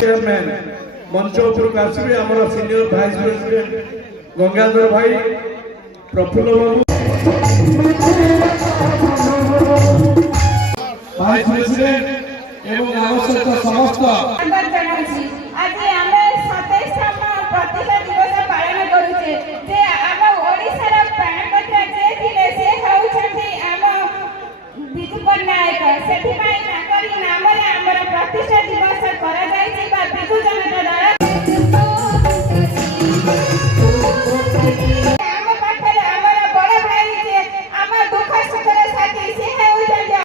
chairman मंच उपरक आसवे आम सीनियर भाइस प्रेसिडेंट गंगाधर भाई प्रफुल्ल बाबू भाइस प्रेसिडेंट एवं आवश्यक समस्त प्रतिष्ठा दिवस करा जायछि बा विजु जनता दल